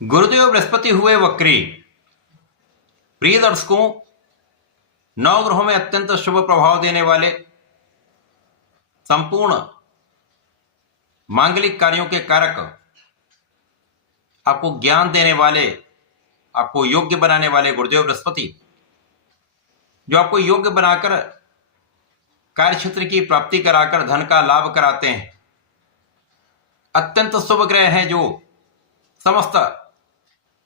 गुरुदेव बृहस्पति हुए वक्री। प्रिय दर्शकों, नौ ग्रहों में अत्यंत शुभ प्रभाव देने वाले, संपूर्ण मांगलिक कार्यों के कारक, आपको ज्ञान देने वाले, आपको योग्य बनाने वाले गुरुदेव बृहस्पति, जो आपको योग्य बनाकर कार्य क्षेत्र की प्राप्ति कराकर धन का लाभ कराते हैं, अत्यंत शुभ ग्रह हैं जो समस्त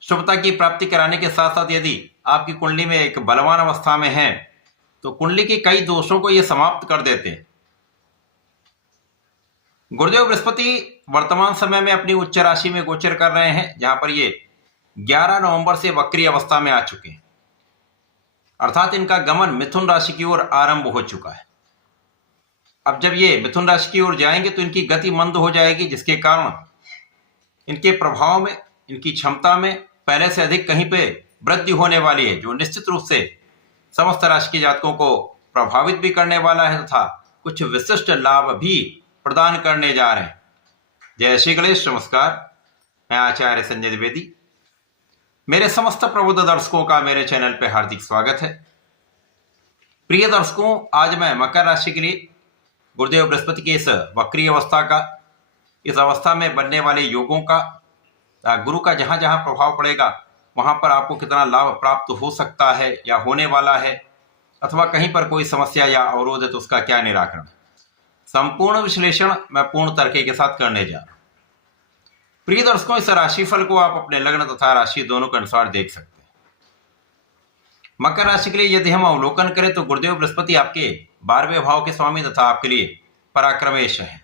शुभता की प्राप्ति कराने के साथ साथ यदि आपकी कुंडली में एक बलवान अवस्था में है तो कुंडली के कई दोषों को ये समाप्त कर देते हैं। गुरुदेव बृहस्पति वर्तमान समय में अपनी उच्च राशि में गोचर कर रहे हैं, जहां पर ये 11 नवंबर से वक्री अवस्था में आ चुके हैं, अर्थात इनका गमन मिथुन राशि की ओर आरंभ हो चुका है। अब जब ये मिथुन राशि की ओर जाएंगे तो इनकी गति मंद हो जाएगी, जिसके कारण इनके प्रभाव में, इनकी क्षमता में पहले से अधिक कहीं पे वृद्धि होने वाली है, जो निश्चित रूप से समस्त राशि के जातकों को प्रभावित भी करने वाला है तथा कुछ विशिष्ट लाभ भी प्रदान करने जा रहे हैं। जय श्री गणेश। नमस्कार, मैं आचार्य संजय द्विवेदी। मेरे समस्त प्रबुद्ध दर्शकों का मेरे चैनल पे हार्दिक स्वागत है। प्रिय दर्शकों, आज मैं मकर राशि के लिए गुरुदेव बृहस्पति की इस वक्री अवस्था का, इस अवस्था में बनने वाले योगों का, गुरु का जहां जहां प्रभाव पड़ेगा वहां पर आपको कितना लाभ प्राप्त हो सकता है या होने वाला है, अथवा कहीं पर कोई समस्या या अवरोध है तो उसका क्या निराकरण, संपूर्ण विश्लेषण मैं पूर्ण तरीके के साथ करने जा रहा हूं। प्रिय दर्शकों, इस राशिफल को आप अपने लग्न तथा राशि दोनों के अनुसार देख सकते हैं। मकर राशि के लिए यदि हम अवलोकन करें तो गुरुदेव बृहस्पति आपके 12वें भाव के स्वामी तथा आपके लिए पराक्रमेश है।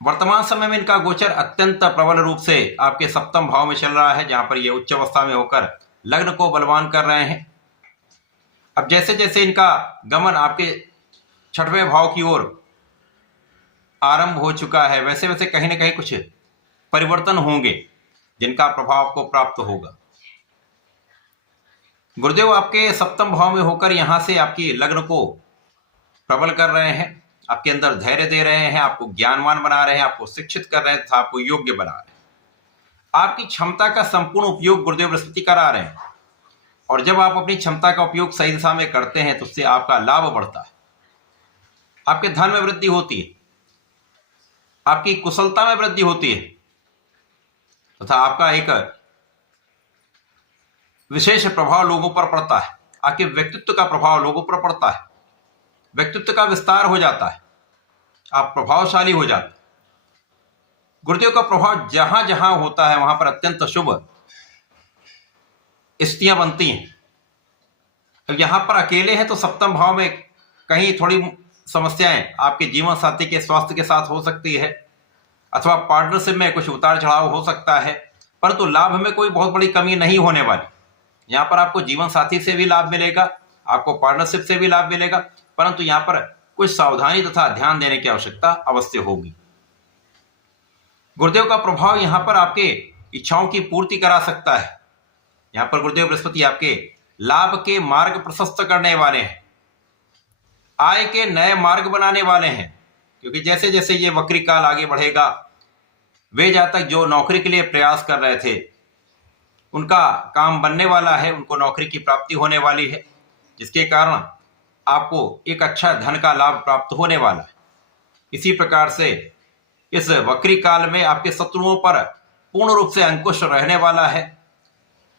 वर्तमान समय में इनका गोचर अत्यंत प्रबल रूप से आपके सप्तम भाव में चल रहा है, जहां पर ये उच्च अवस्था में होकर लग्न को बलवान कर रहे हैं। अब जैसे जैसे इनका गमन आपके 6वें भाव की ओर आरंभ हो चुका है, वैसे वैसे कहीं ना कहीं कुछ परिवर्तन होंगे जिनका प्रभाव आपको प्राप्त होगा। गुरुदेव आपके सप्तम भाव में होकर यहां से आपकी लग्न को प्रबल कर रहे हैं, आपके अंदर धैर्य दे रहे हैं, आपको ज्ञानवान बना रहे हैं, आपको शिक्षित कर रहे हैं तथा आपको योग्य बना रहे हैं। आपकी क्षमता का संपूर्ण उपयोग गुरुदेव बृहस्पति करा रहे हैं, और जब आप अपनी क्षमता का उपयोग सही दिशा में करते हैं तो उससे आपका लाभ बढ़ता है, आपके धन में वृद्धि होती है, आपकी कुशलता में वृद्धि होती है तथा आपका एक विशेष प्रभाव लोगों पर पड़ता है, आपके व्यक्तित्व का प्रभाव लोगों पर पड़ता है, व्यक्तित्व का विस्तार हो जाता है, आप प्रभावशाली हो जाते हैं। गुरुदेव का प्रभाव जहां जहां होता है वहां पर अत्यंत शुभ स्थितियां बनती हैं। अब यहां पर अकेले हैं तो सप्तम भाव में कहीं थोड़ी समस्याएं आपके जीवन साथी के स्वास्थ्य के साथ हो सकती है, अथवा पार्टनरशिप में कुछ उतार चढ़ाव हो सकता है, परंतु लाभ में कोई बहुत बड़ी कमी नहीं होने वाली। यहाँ पर आपको जीवन साथी से भी लाभ मिलेगा, आपको पार्टनरशिप से भी लाभ मिलेगा, परंतु यहाँ पर कुछ सावधानी तथा ध्यान देने की आवश्यकता अवश्य होगी। गुरुदेव का प्रभाव यहाँ पर आपके इच्छाओं की पूर्ति करा सकता है। यहाँ पर गुरुदेव बृहस्पति आपके लाभ के मार्ग प्रशस्त करने वाले हैं, आय के नए मार्ग बनाने वाले हैं, क्योंकि जैसे जैसे ये वक्री काल आगे बढ़ेगा, वे जातक जो नौकरी के लिए प्रयास कर रहे थे उनका काम बनने वाला है, उनको नौकरी की प्राप्ति होने वाली है, जिसके कारण आपको एक अच्छा धन का लाभ प्राप्त होने वाला है। इसी प्रकार से इस वक्री काल में आपके शत्रुओं पर पूर्ण रूप से अंकुश रहने वाला है,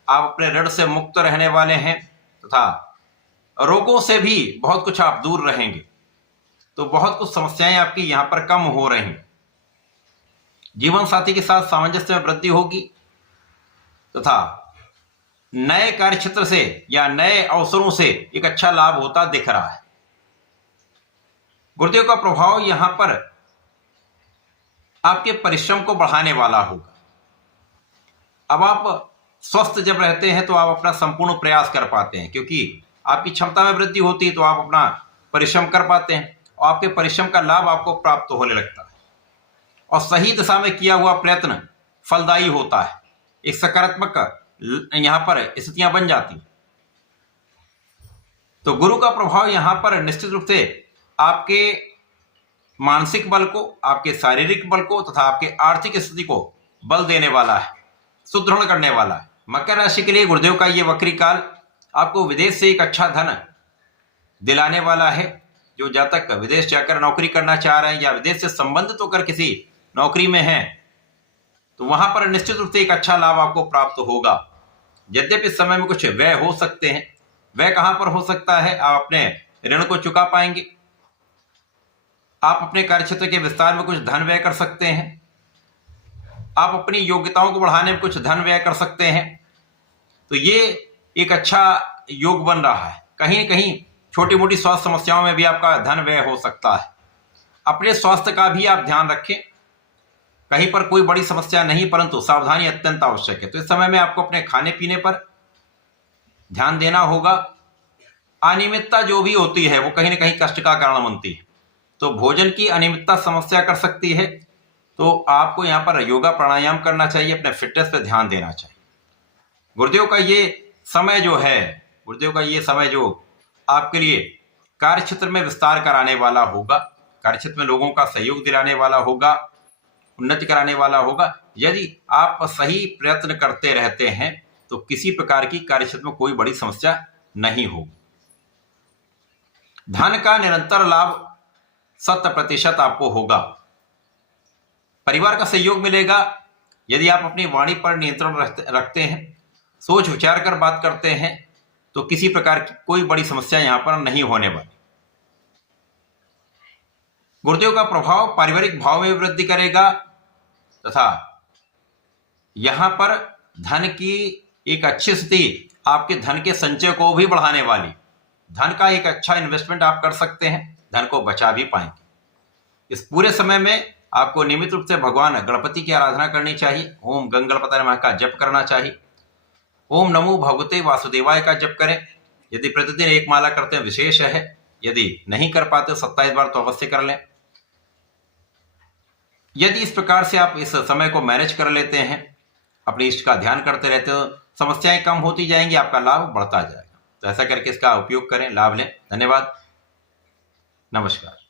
आप अपने ऋण से मुक्त रहने वाले हैं तथा रोगों से भी बहुत कुछ आप दूर रहेंगे, तो बहुत कुछ समस्याएं आपकी यहाँ पर कम हो रही हैं। जीवन साथी के साथ सामंजस्य में वृद्धि होगी तथा नए कार्य क्षेत्र से या नए अवसरों से एक अच्छा लाभ होता दिख रहा है। गुरुदेव का प्रभाव यहां पर आपके परिश्रम को बढ़ाने वाला होगा। अब आप स्वस्थ जब रहते हैं तो आप अपना संपूर्ण प्रयास कर पाते हैं, क्योंकि आपकी क्षमता में वृद्धि होती है तो आप अपना परिश्रम कर पाते हैं और आपके परिश्रम का लाभ आपको प्राप्त होने लगता है, और सही दिशा में किया हुआ प्रयत्न फलदायी होता है, एक सकारात्मक यहां पर स्थितियां बन जाती। तो गुरु का प्रभाव यहां पर निश्चित रूप से आपके मानसिक बल को, आपके शारीरिक बल को तथा आपके आर्थिक स्थिति को बल देने वाला है, सुदृढ़ करने वाला है। मकर राशि के लिए गुरुदेव का ये वक्री काल आपको विदेश से एक अच्छा धन दिलाने वाला है। जो जातक विदेश जाकर नौकरी करना चाह रहे हैं या विदेश से संबंधित होकर किसी नौकरी में हैं, तो वहां पर निश्चित रूप से एक अच्छा लाभ आपको प्राप्त होगा। यद्यपि इस समय में कुछ व्यय हो सकते हैं। व्यय कहां पर हो सकता है? आप अपने ऋण को चुका पाएंगे, आप अपने कार्यक्षेत्र के विस्तार में कुछ धन व्यय कर सकते हैं, आप अपनी योग्यताओं को बढ़ाने में कुछ धन व्यय कर सकते हैं। तो ये एक अच्छा योग बन रहा है। कहीं न कहीं छोटी मोटी स्वास्थ्य समस्याओं में भी आपका धन व्यय हो सकता है। अपने स्वास्थ्य का भी आप ध्यान रखें। कहीं पर कोई बड़ी समस्या नहीं, परंतु सावधानी अत्यंत आवश्यक है। तो इस समय में आपको अपने खाने पीने पर ध्यान देना होगा। अनियमितता जो भी होती है वो कहीं ना कहीं कष्ट का कारण बनती है। तो भोजन की अनियमितता समस्या कर सकती है। तो आपको यहाँ पर योगा प्राणायाम करना चाहिए, अपने फिटनेस पर ध्यान देना चाहिए। गुरुदेव का ये समय जो आपके लिए कार्यक्षेत्र में विस्तार कराने वाला होगा, कार्यक्षेत्र में लोगों का सहयोग दिलाने वाला होगा, उन्नति कराने वाला होगा। यदि आप सही प्रयत्न करते रहते हैं तो किसी प्रकार की कार्यक्षेत्र में कोई बड़ी समस्या नहीं होगी। धन का निरंतर लाभ 100% आपको होगा। परिवार का सहयोग मिलेगा। यदि आप अपनी वाणी पर नियंत्रण रखते हैं, सोच विचार कर बात करते हैं, तो किसी प्रकार की कोई बड़ी समस्या यहां पर नहीं होने वाली। गुरुदेव का प्रभाव पारिवारिक भाव में वृद्धि करेगा तथा यहां पर धन की एक अच्छी स्थिति आपके धन के संचय को भी बढ़ाने वाली। धन का एक अच्छा इन्वेस्टमेंट आप कर सकते हैं, धन को बचा भी पाएंगे। इस पूरे समय में आपको नियमित रूप से भगवान गणपति की आराधना करनी चाहिए। ओम गंग गणपतये नमः का जप करना चाहिए। ओम नमो भगवते वासुदेवाय का जप करें। यदि प्रतिदिन एक माला करते हैं विशेष है, यदि नहीं कर पाते 27 बार तो अवश्य कर लें। यदि इस प्रकार से आप इस समय को मैनेज कर लेते हैं, अपने इष्ट का ध्यान करते रहते हो, समस्याएं कम होती जाएंगी, आपका लाभ बढ़ता जाएगा। तो ऐसा करके इसका उपयोग करें, लाभ लें। धन्यवाद, नमस्कार।